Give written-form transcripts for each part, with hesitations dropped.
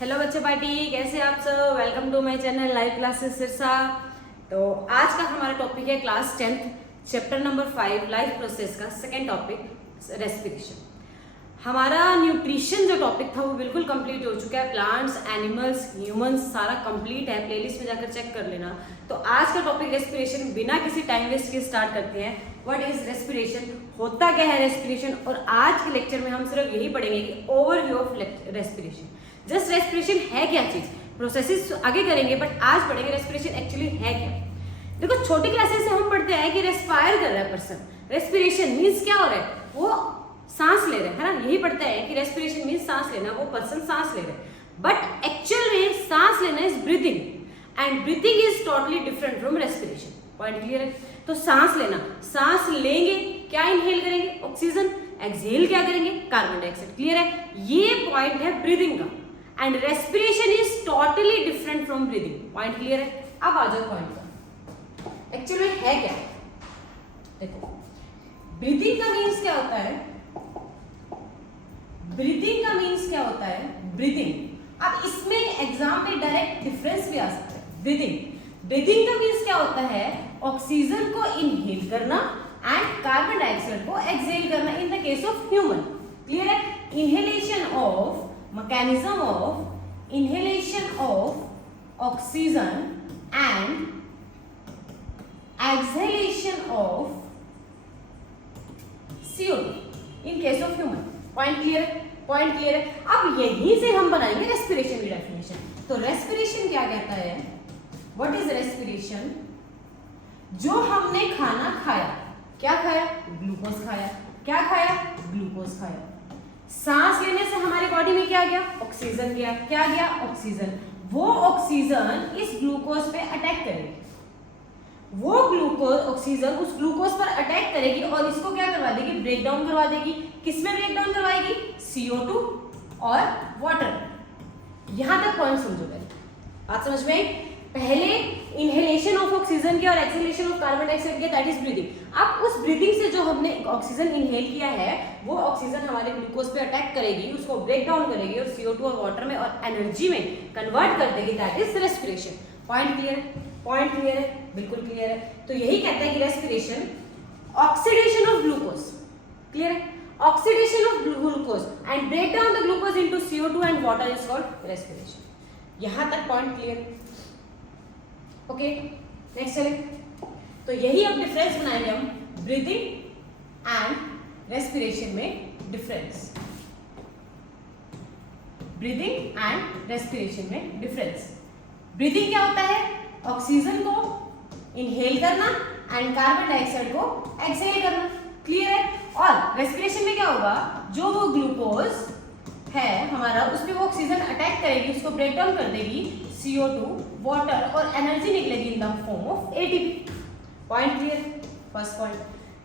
Hello बच्चे party, कैसे आप सब। Welcome to my channel live classes Sirsa. तो आज का हमारा टॉपिक है class 10th chapter number 5 life process का सेकंड टॉपिक रेस्पिरेशन। हमारा न्यूट्रिशन जो टॉपिक था वो बिल्कुल कंप्लीट हो चुका है। प्लांट्स, एनिमल्स, ह्यूमंस सारा कंप्लीट है, प्लेलिस्ट में जाकर चेक कर लेना। तो आज का टॉपिक रेस्पिरेशन, बिना किसी टाइम वेस्ट के स्टार्ट करते हैं। व्हाट इज रेस्पिरेशन, होता क्या है रेस्पिरेशन। और आज के लेक्चर में हम सिर्फ यही पढ़ेंगे कि overview of respiration. Just respiration है क्या चीज, प्रोसेसेस आगे करेंगे, बट आज पढ़ेंगे रेस्पिरेशन एक्चुअली है क्या। देखो, छोटी क्लासेस से हम पढ़ते हैं कि रेस्पायर कर रहा है पर्सन। रेस्पिरेशन मीन्स क्या हो रहा है, वो सांस ले रहे हैं, है ना। यही पढ़ते हैं कि रेस्पिरेशन मीन्स सांस लेना, वो पर्सन सांस ले रहे हैं। बट एक्चुअल में सांस लेना is breathing, and breathing is totally different from respiration. Point clear है। तो सांस लेना, सांस लेंगे, क्या इनहेल करेंगे, ऑक्सीजन। एक्सहेल क्या करेंगे, कार्बन डाइऑक्साइड। क्लियर है, ये पॉइंट है ब्रीदिंग का। And respiration is totally different from breathing. Point clear है। अब आ जाओ पॉइंट पर, एक्चुअली है क्या। देखो, ब्रीदिंग का मीन्स क्या होता है, ब्रीदिंग का मीन्स क्या होता है, ब्रीदिंग। अब इसमें एग्जाम में डायरेक्ट डिफरेंस भी आ सकता है। ब्रीदिंग का मीन्स क्या होता है, ऑक्सीजन को इनहेल करना एंड कार्बन डाइऑक्साइड को एक्सहेल करना in the case of human. Clear है। Inhalation of, mechanism of inhalation of oxygen and exhalation of CO2 in case of human. Point clear है, point clear है। अब यहीं से हम बनाएंगे रेस्पिरेशन की डेफिनेशन। तो रेस्पिरेशन क्या कहता है, व्हाट इज रेस्पिरेशन। जो हमने खाना खाया, क्या खाया, ग्लूकोज खाया। क्या खाया, ग्लूकोज खाया। सांस लेने से हमारी बॉडी में क्या गया, ऑक्सीजन गया। क्या गया, ऑक्सीजन। वो ऑक्सीजन इस ग्लूकोज पे अटैक करेगी। वो ग्लूकोज, ऑक्सीजन उस ग्लूकोज पर अटैक करेगी और इसको क्या करवा देगी, ब्रेक डाउन करवा देगी। किसमें ब्रेक डाउन करवाएगी, CO2 और वाटर। यहां तक पॉइंट समझो पहले, बात समझ में। पहले इनहेलेशन ऑफ ऑक्सीजन किया और एक्सहेलेशन ऑफ कार्बन डाइऑक्साइड किया, दैट इज ब्रीदिंग। अब उस ब्रीदिंग से जो हमने ऑक्सीजन इनहेल किया है, वो ऑक्सीजन हमारे ग्लूकोज पे अटैक करेगी, उसको ब्रेक डाउन करेगी और CO2 और वाटर में और एनर्जी में कन्वर्ट कर देगी, that is respiration. Point clear है, पॉइंट क्लियर है, बिल्कुल क्लियर है। तो यही कहते हैं कि respiration, oxidation of glucose. Clear है, oxidation of glucose and break down the glucose into CO2 and water is called respiration. यहां तक पॉइंट क्लियर। ओके, नेक्स्ट चले। तो यही अब डिफरेंस बनाएंगे हम, ब्रीथिंग एंड रेस्पिरेशन में डिफरेंस। ब्रीथिंग एंड रेस्पिरेशन में डिफरेंस। ब्रीथिंग क्या होता है, ऑक्सीजन को इनहेल करना एंड कार्बन डाइऑक्साइड को एक्सहेल करना। क्लियर है। और रेस्पिरेशन में क्या होगा, जो वो ग्लूकोज है हमारा, उसमें वो ऑक्सीजन अटैक करेगी, उसको ब्रेक डाउन कर देगी, CO2, वाटर और एनर्जी निकलेगी in the form of ATP। Point clear. First point,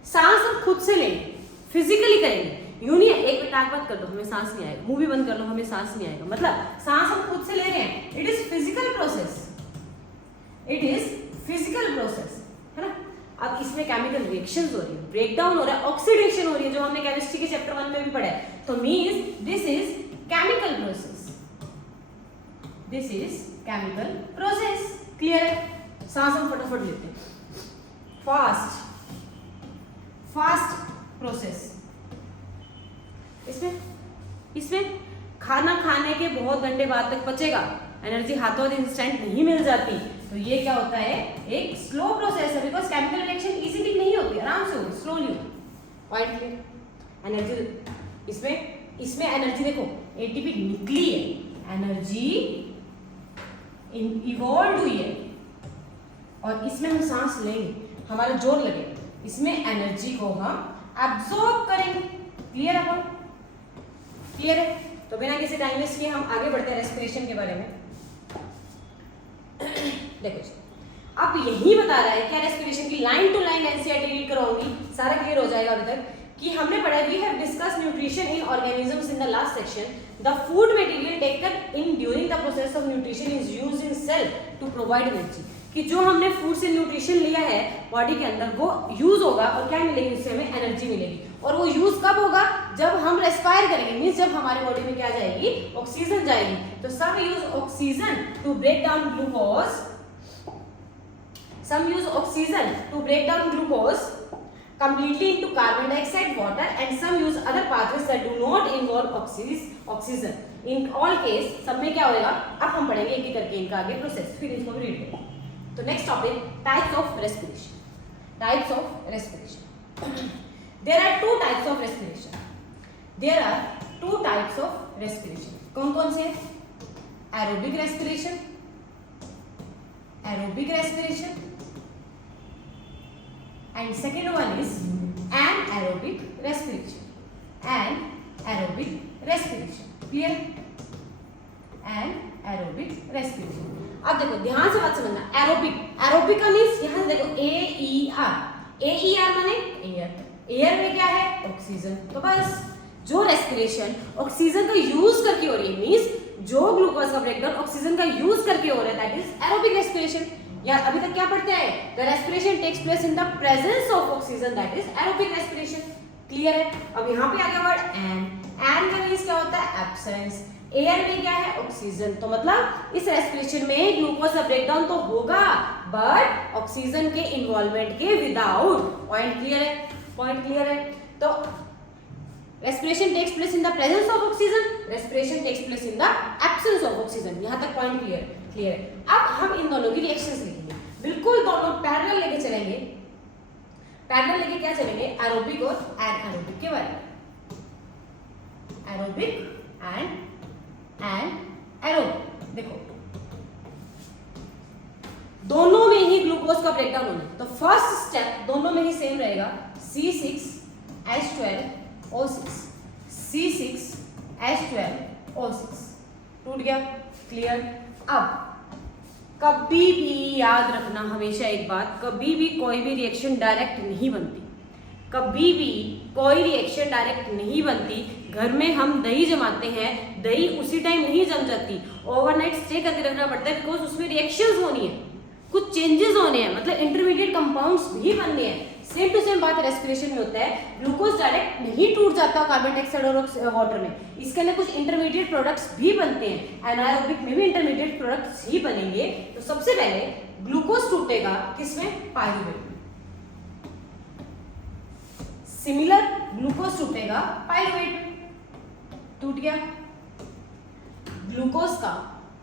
सांस हम खुद से लेंगे, फिजिकली करेंगे। यूं नहीं है, एक मिनट आंख बंद कर दो, हमें सांस नहीं आएगा, मूवी बंद कर लो, हमें सांस नहीं आएगा। मतलब सांस हम खुद से ले रहे हैं, it is physical process, it is physical process, है ना। अब इसमें केमिकल रिएक्शंस हो रही है, ब्रेक डाउन हो रहा है, ऑक्सीडेशन हो रही है, जो हमने केमिस्ट्री के चैप्टर 1 में भी पढ़ा है। तो means this is chemical process, this is chemical process. Clear है। सांस हम फटाफट लेते हैं, फास्ट प्रोसेस। इसमें खाना खाने के बहुत घंटे बाद तक पचेगा, एनर्जी हाथों इंस्टेंट नहीं मिल जाती। तो ये क्या होता है, एक स्लो प्रोसेस है, बिकॉज केमिकल रिएक्शन इजीली नहीं होती, आराम से होगी, स्लोली होगी। Point clear. एनर्जी, इसमें एनर्जी देखो, ATP निकली है, एनर्जी इवॉल्व हुई है, और इसमें हम सांस लेंगे, हमारा जोर लगेगा, इसमें एनर्जी को हम एब्जॉर्ब करेंगे। क्लियर है, क्लियर है। तो बिना किसी टाइम वेस्ट किए हम आगे बढ़ते हैं रेस्पिरेशन के बारे में। देखो, अब यही बता रहा है क्या, रेस्पिरेशन की line to line NCERT read कराऊंगी, सारा क्लियर हो जाएगा। अभी तक कि हमने पढ़ा, we have discuss nutrition in organisms in the last section. The food material taken in during the process of nutrition is used in cell to provide energy. कि जो हमने फूड से न्यूट्रिशन लिया है बॉडी के अंदर, वो यूज होगा और क्या मिलेगी, उससे हमें एनर्जी मिलेगी। और वो यूज कब होगा, जब हम रेस्पायर करेंगे, मींस जब हमारे बॉडी में क्या जाएगी, ऑक्सीजन जाएगी। तो some use oxygen to break down glucose, some use oxygen to break down glucose completely into carbon dioxide, water, and some use other pathways that do not involve oxygen. In all case सब में क्या होगा, अब हम पढ़ेंगे एक एक करके इनका आगे प्रोसेस, फिर इसको भी रीड करेंगे। तो next topic, types of respiration. Types of respiration, there are two types of respiration. There are two types of respiration. कौन कौन से? Aerobic respiration, aerobic respiration, and second one is anaerobic respiration. Anaerobic respiration. Clear? Anaerobic respiration. अब देखो ध्यान से बात समझना, aerobic, aerobic का मीन्स यहाँ से देखो AER, AER माने एयर, एयर में क्या है, ऑक्सीजन। तो बस जो रेस्पिरेशन ऑक्सीजन का यूज करके हो रही है, मीन्स जो ग्लूकोज का ब्रेकडाउन ऑक्सीजन का यूज करके हो रहा है, दैट इज एरोबिक रेस्पिरेशन। या अभी तक क्या पढ़ते हैं, the respiration takes place in the presence of oxygen, that is aerobic respiration. Clear है? अब यहाँ पे आ गया वर्ड एन, एन का मीन्स क्या होता है, एब्सेंस। एयर में क्या है, ऑक्सीजन। तो मतलब इस रेस्पिरेशन में ग्लूकोज का ब्रेकडाउन तो होगा, बट ऑक्सीजन के इन्वॉल्वमेंट के विदाउट। पॉइंट क्लियर है? पॉइंट क्लियर है? तो respiration takes place in the presence of oxygen, respiration takes place in the absence of oxygen. यहाँ तक पॉइंट क्लियर है? अब हम इन दोनों की रिएक्शंस लिखेंगे, बिल्कुल दोनों पैरेलल लेके चलेंगे। पैरेलल लेके क्या चलेंगे, एरोबिक और एनारोबिक के बारे में। एरोबिक एंड एरोबिक, देखो दोनों में ही ग्लूकोज का ब्रेकडाउन होना है। तो फर्स्ट स्टेप दोनों में ही सेम रहेगा, C6H12O6, C6H12O6। टूट गया? क्लियर? अब कभी भी याद रखना हमेशा एक बात, कभी भी कोई भी रिएक्शन डायरेक्ट नहीं बनती, कभी भी कोई रिएक्शन डायरेक्ट नहीं बनती। घर में हम दही जमाते हैं, दही उसी टाइम नहीं जम जाती, ओवरनाइट स्टे करके रखना पड़ता है, बिकॉज उसमें रिएक्शंस होनी है, कुछ चेंजेस होने हैं, मतलब इंटरमीडिएट कंपाउंड्स भी बनने हैं। सेम टू सेम बात रेस्पिरेशन में होता है, ग्लूकोज डायरेक्ट नहीं टूट जाता कार्बन डाइऑक्साइड और वाटर में, इसके अंदर कुछ इंटरमीडिएट प्रोडक्ट्स भी बनते हैं। एनारोबिक में भी इंटरमीडिएट प्रोडक्ट्स ही बनेंगे। तो सबसे पहले ग्लूकोज टूटेगा किसमें, पायरुवेट में। सिमिलर ग्लूकोज टूटेगा पायरुवेट में। टूट गया? ग्लूकोज का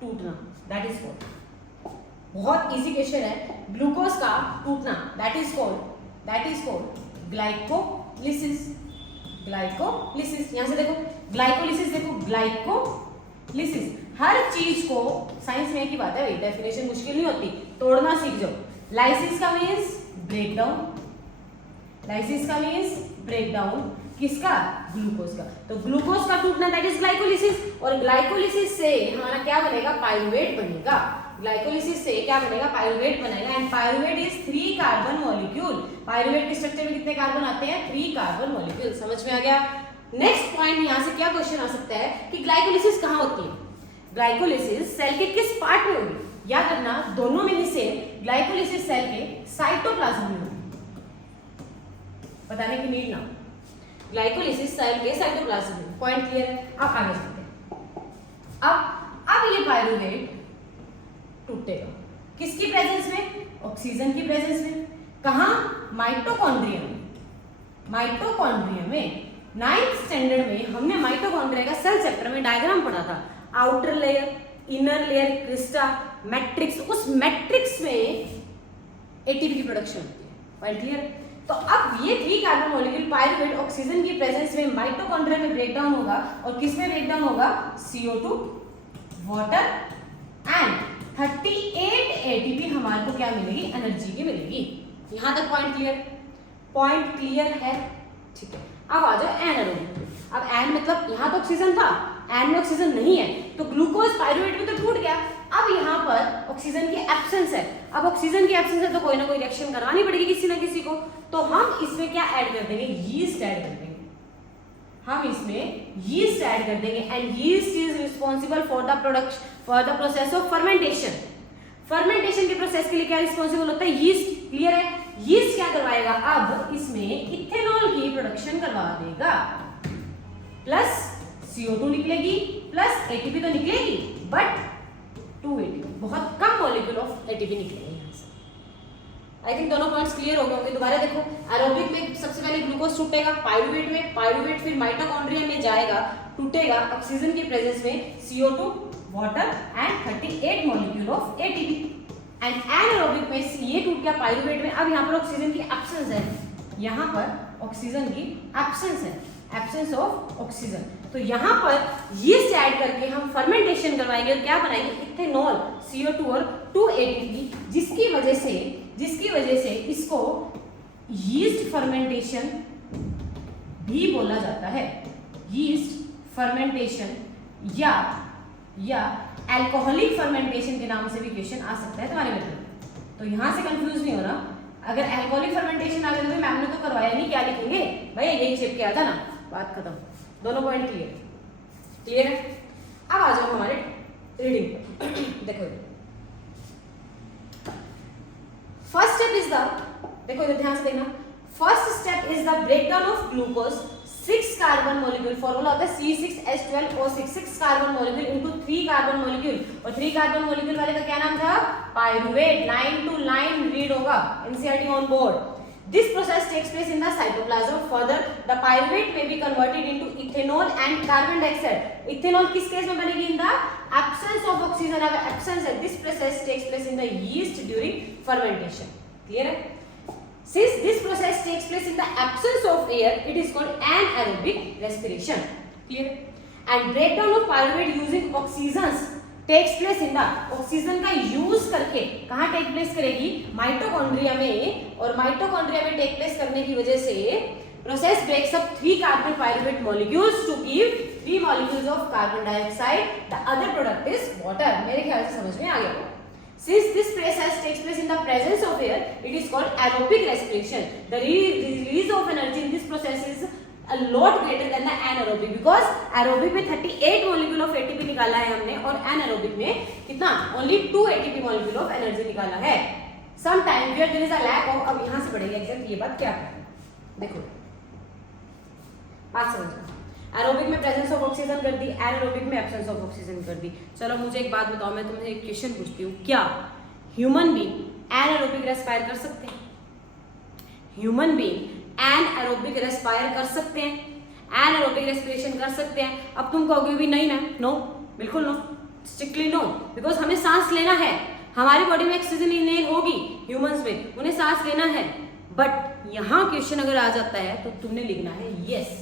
टूटना, दैट इज कॉल्ड, बहुत इजी क्वेश्चन है, ग्लूकोज का टूटना that is called glycolysis. Glycolysis, यहां से देखो ग्लाइकोलिसिस, देखो ग्लाइकोलिसिस। हर चीज को साइंस में एक ही बात है भाई, डेफिनेशन मुश्किल नहीं होती, तोड़ना सीख जाओ। लाइसिस का मीन्स ब्रेकडाउन, लाइसिस का मीन्स ब्रेकडाउन किसका, ग्लूकोज का। तो ग्लूकोज का टूटना दैट इज ग्लाइकोलिसिस, और ग्लाइकोलिसिस से हमारा क्या बनेगा, पायरुवेट बनेगा। ग्लाइकोलिसिस से क्या बनेगा, पायरुवेट बनेगा। And pyruvate is 3 carbon molecule. Pyruvate के स्ट्रक्चर में कितने कार्बन आते हैं, 3 कार्बन मॉलिक्यूल। समझ में आ गया? नेक्स्ट पॉइंट, यहां से क्या क्वेश्चन आ सकता है कि ग्लाइकोलिसिस कहां होती है। ग्लाइकोलिसिस सेल के किस पार्ट में होगी, याद रखना दोनों में ही सेम, ग्लाइकोलिसिस सेल के साइटोप्लाज्म में होगी, बताने की नीड ना। ग्लाइकोलिसिस सेल के साइटोप्लाज्म में। पॉइंट क्लियर है? अब आगे चलते हैं। अब ये पायरुवेट टूटेगा किसकी प्रेजेंस में, ऑक्सीजन की प्रेजेंस में। कहां, माइटोकॉन्ड्रिया में। माइटोकॉन्ड्रिया में 9th स्टैंडर्ड में हमने माइटोकॉन्ड्रिया का सेल चैप्टर में डायग्राम पढ़ा था। Outer layer, inner layer, Crysta, matrix. उस मैट्रिक्स में एटीपी की प्रोडक्शन होती है। Point clear? तो अब ये 3 कार्बन मॉलिक्यूल पायरुवेट ऑक्सीजन की प्रेजेंस में माइटोकॉन्ड्रिया में ब्रेकडाउन होगा, और किसमें ब्रेकडाउन होगा, CO2, वाटर एंड 38 एटीपी हमारे को क्या मिलेगी, एनर्जी की मिलेगी। यहां तक पॉइंट क्लियर? पॉइंट क्लियर है? ठीक है। अब आ जाओ एनारोबिक। अब एन मतलब यहां तो ऑक्सीजन था, एन में ऑक्सीजन नहीं है, तो ग्लूकोज पायरुवेट में तो टूट गया। अब यहाँ पर ऑक्सीजन की एब्सेंस है। अब ऑक्सीजन की एब्सेंस है तो कोई ना कोई रिएक्शन करानी पड़ेगी किसी ना किसी को। तो हम इसमें क्या ऐड कर देंगे, यीस्ट ऐड कर देंगे। हम इसमें यीस्ट ऐड कर देंगे, and yeast is responsible for the production, for the process of fermentation. Fermentation के प्रोसेस के लिए क्या रिस्पॉन्सिबल होता है, यीस्ट। क्लियर है? यीस्ट क्या करवाएगा, अब इसमें इथेनॉल की प्रोडक्शन करवा देगा, प्लस CO2 निकलेगी, प्लस ATP तो निकलेगी, बट 2 ATP, बहुत कम मॉलिक्यूल ऑफ ATP निकलेगी यहाँ से। आई थिंक दोनों पॉइंट्स क्लियर हो गए होंगे। दोबारा देखो, एरोबिक में सबसे पहले ग्लूकोज टूटेगा पायरुवेट में, पायरुवेट फिर माइटोकॉन्ड्रिया में जाएगा, टूटेगा ऑक्सीजन की प्रेजेंस में, CO2, water and 38 molecule of ATP। And anaerobic में ये टूट गया पायरुवेट में, अब यहाँ पर ऑक्सीजन की एब्सेंस है, यहाँ पर ऑक्सीजन की एब्सेंस है, एब्सेंस ऑफ ऑक्सीजन। तो यहाँ पर यीस्ट ऐड करके हम फर्मेंटेशन करवाएंगे और क्या बनाएंगे, इथेनॉल, CO2 और 2 ATP, जिसकी वजह से इसको यीस्ट फर्मेंटेशन भी बोला जाता है। यीस्ट फर्मेंटेशन या अल्कोहलिक फर्मेंटेशन के नाम से भी क्वेश्चन आ सकता है तुम्हारे पेपर। तो यहाँ से कंफ्यूज नहीं होना, अगर अल्कोहलिक फर्मेंटेशन आ गया तो मैम ने तो करवाया नहीं, क्या लिखेंगे भैया, यही चिप के आता ना, बात खत्म। दोनों पॉइंट क्लियर है। अब आ जाओ हमारे रीडिंग पर। देखो फर्स्ट स्टेप इज द, देखो इधर ध्यान से देखना, first step is the breakdown of glucose 6 carbon molecule, formula होता है C6H12O6, 6 carbon molecule into 3 carbon molecule, और 3 कार्बन मॉलिक्यूल वाले का क्या नाम था, pyruvate. Line to line read होगा, NCERT on board. This process takes place in the cytoplasm. Further, the pyruvate may be converted into ethanol and carbon dioxide. Ethanol किस case में बनेगी, in the absence of oxygen, अब absence है। This process takes place in the yeast during fermentation. Clear है? Since this process takes place in the absence of air, it is called anaerobic respiration. Clear? And breakdown of pyruvate using oxygens takes place in the, oxygen का use करके कहाँ take place करेगी, mitochondria में, और mitochondria में take place करने की वजह से process breaks up 3 carbon pyruvate molecules to give 3 molecules of carbon dioxide, the other product is water. मेरे ख्याल से समझ में आ गया। Since this process takes place in the presence of air, it is called aerobic respiration. The release of energy in this process is a lot greater than the anaerobic, because aerobic में 38 molecule of ATP निकाला है हमने, और anaerobic में कितना, only 2 ATP molecule of energy निकाला है। Sometime where there is a lack of, अब यहाँ से पढ़ेंगे एग्जैक्ट ये बात क्या है, देखो बात समझना। एरोबिक में प्रेजेंस ऑफ ऑक्सीजन कर दी, एनारोबिक में एब्सेंस ऑफ ऑक्सीजन कर दी। चलो मुझे एक बात बताओ, मैं तुमसे एक क्वेश्चन पूछती हूँ, क्या ह्यूमन बीइंग एनारोबिक रेस्पायर कर सकते हैं? ह्यूमन बीइंग एनारोबिक रेस्पायर कर सकते हैं, एनारोबिक रेस्पिरेशन कर सकते हैं? अब तुम कहोगे भी नहीं मैम, नो, बिल्कुल नो, स्ट्रिक्टली नो, बिकॉज हमें सांस लेना है, हमारी बॉडी में ऑक्सीजन इनहेल होगी, ह्यूमंस में उन्हें सांस लेना है। बट यहाँ क्वेश्चन अगर आ जाता है तो तुमने लिखना है यस।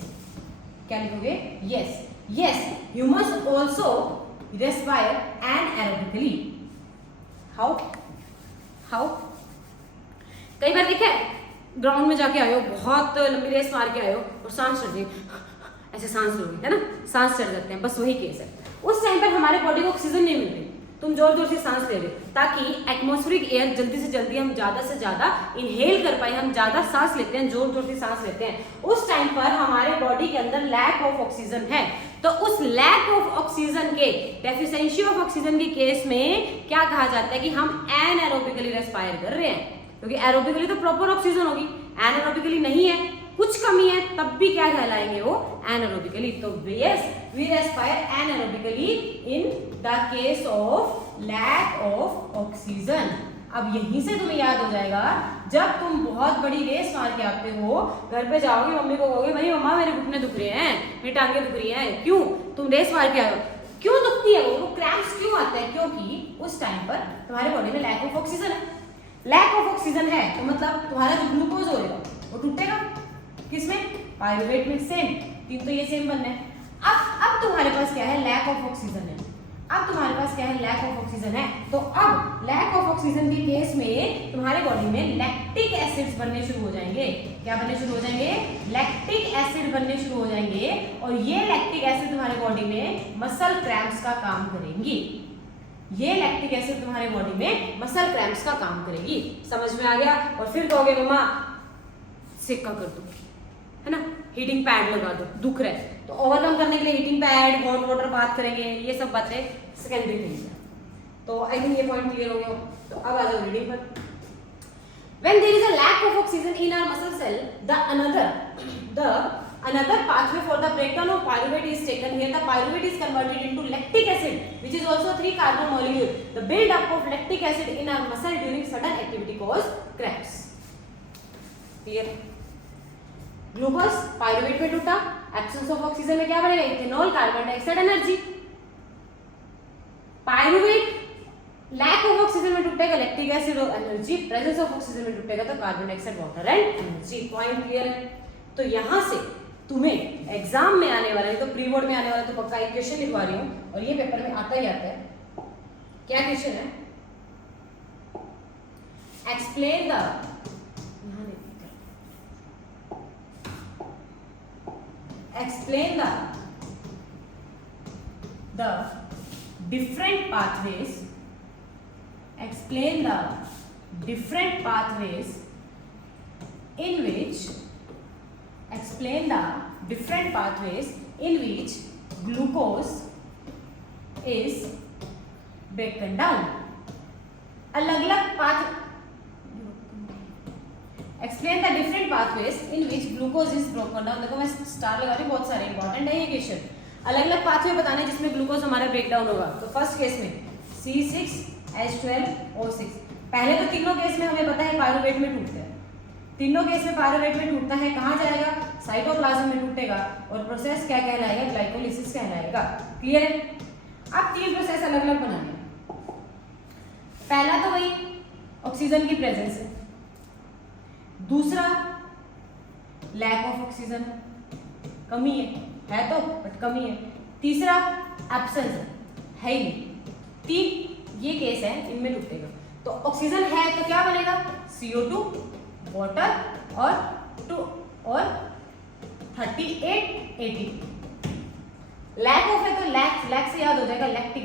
क्या लिखोगे? Yes. Yes, humans also respire anaerobically. How? कई बार देखा है, ग्राउंड में जाके आए हो, बहुत लंबी रेस मार के आए हो और सांस चढ़ गई, ऐसे सांस लोगे, है ना, सांस चढ़ जाते हैं, बस वही केस है। उस टाइम पर हमारे बॉडी को ऑक्सीजन नहीं मिल रही, तुम जोर जोर से सांस ले रहे हो, ताकि एटमॉस्फेरिक एयर जल्दी से जल्दी हम ज्यादा से ज्यादा इनहेल कर पाए, हम ज्यादा सांस लेते हैं, जोर जोर से सांस लेते हैं। उस टाइम पर हमारे बॉडी के अंदर लैक ऑफ ऑक्सीजन है, तो उस लैक ऑफ ऑक्सीजन के, डेफिशिएंसी ऑफ ऑक्सीजन के केस में क्या कहा जाता है कि हम एनारोबिकली रेस्पायर कर रहे हैं, क्योंकि एरोबिकली तो प्रॉपर ऑक्सीजन होगी, एनारोबिकली नहीं है, कुछ कमी है, तब भी क्या कहलाएंगे वो, एनारोबिकली। तो yes, we respire anaerobically in the case of lack of oxygen. अब यहीं से तुम्हें याद हो जाएगा, जब तुम बहुत बड़ी रेस मार के आते हो, घर पे जाओगे, मम्मी को कहोगे भाई मम्मा मेरे घुटने दुख रहे हैं, मेरी टांगे दुख रही हैं, क्यों? तुम रेस मार के आए हो, क्यों दुखती है वो क्रैम्प्स क्यों आते हैं? क्योंकि उस टाइम पर तुम्हारे बॉडी में लैक ऑफ ऑक्सीजन है। लैक ऑफ ऑक्सीजन है तो मतलब तुम्हारा जो ग्लूकोज होगा वो टूटेगा, किसमें? पायरुवेट में। सेम तीन तो ये सेम बनना है। अब तुम्हारे पास क्या है? लैक ऑफ ऑक्सीजन है। अब तुम्हारे पास क्या है? लैक ऑफ ऑक्सीजन है। तो अब लैक ऑफ ऑक्सीजन के केस में तुम्हारे बॉडी में लैक्टिक एसिड्स बनने शुरू हो जाएंगे। क्या बनने शुरू हो जाएंगे? लैक्टिक एसिड बनने शुरू हो जाएंगे, और ये लैक्टिक एसिड तुम्हारे बॉडी में मसल क्रैम्प्स का काम करेंगी। ये लैक्टिक एसिड तुम्हारे बॉडी में मसल क्रैम्प्स का काम करेगी। समझ में आ गया? और फिर कहोगे मम्मा सिक्का कर दो, है ना, हीटिंग पैड लगा दो, दुख रहा है, तो ओवरकम करने के लिए हीटिंग पैड, हॉट वाटर बात करेंगे, ये सब बातें सेकेंडरी थिंग्स है। तो आई थिंक ये पॉइंट क्लियर हो गया। तो अब आ जाओ रीडिंग पर। When there is a lack of oxygen in our muscle cell, another pathway for the breakdown of pyruvate is taken. Here the pyruvate is converted into lactic acid, which is also 3 carbon molecule. The build up of lactic acid in our muscle during sudden activity cause cramps. Clear? Glucose pyruvate में टूटा, absence of oxygen में क्या बनेगा? Ethanol, carbon dioxide, energy. Pyruvate lack of oxygen में टूटेगा, lactic acid और एनर्जी. Presence of oxygen में टूटेगा तो carbon dioxide, water and energy. Point clear है? तो यहां से तुम्हें एग्जाम में आने वाला है, तो प्री बोर्ड में आने वाला, तो पक्का एक क्वेश्चन लिखवा रही हूं और ये पेपर में आता ही आता है. क्या क्वेश्चन है? Explain the explain the different pathways, explain the different pathways in which, explain the different pathways in which glucose is broken down. अलग अलग path, explain the different pathways in which glucose is broken down. देखो मैं star लगा रही हूँ, बहुत सारे important है ये क्वेश्चन. अलग अलग पाथवे बताने जिसमें ग्लूकोज हमारा ब्रेक डाउन होगा. तो फर्स्ट केस में C6H12O6. पहले तो तीनों केस में हमें पता है पायरुवेट में टूटता है. तीनों केस में पायरुवेट में टूटता है. कहाँ जाएगा? साइटोप्लाज्म में टूटेगा और प्रोसेस क्या कहलाएगा? ग्लाइकोलिसिस कहलाएगा. क्लियर है? अब 3 प्रोसेस अलग अलग बनाने. पहला तो वही ऑक्सीजन की प्रेजेंस है, दूसरा लैक ऑफ ऑक्सीजन, कमी है तो बट कमी है, तीसरा एब्सेंस है ही नहीं. 3 ये केस है, इनमें टूटेगा. तो ऑक्सीजन है तो क्या बनेगा? CO2, वाटर और 38 ATP. लैक ऑफ है तो लैक से याद हो जाएगा lactic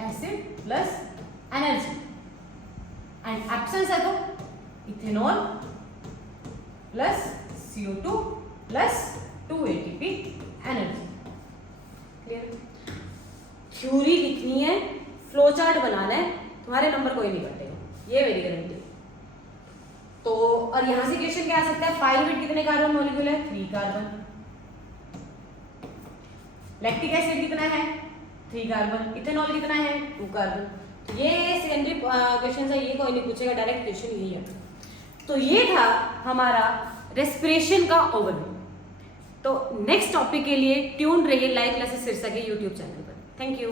acid plus energy. And absence है तो ethanol plus CO2 plus 2 ATP energy. Clear? Theory लिखनी है, फ्लो चार्ट बनाना है, तुम्हारे नंबर कोई नहीं कटेगा, ये मेरी गारंटी. तो और यहां से क्वेश्चन क्या आ सकता है? पायरुवेट कितने कार्बन मॉलिक्यूल है? 3 कार्बन. लैक्टिक एसिड कितना है? 3 कार्बन. इथेनॉल कितना है? 2 कार्बन. ये सेकेंडरी क्वेश्चन है, ये कोई नहीं पूछेगा, डायरेक्ट क्वेश्चन यही है. तो ये था हमारा रेस्पिरेशन का ओवरव्यू. तो नेक्स्ट टॉपिक के लिए ट्यून रहिए लाइव क्लासेस सिरसा के यूट्यूब चैनल पर. Thank you.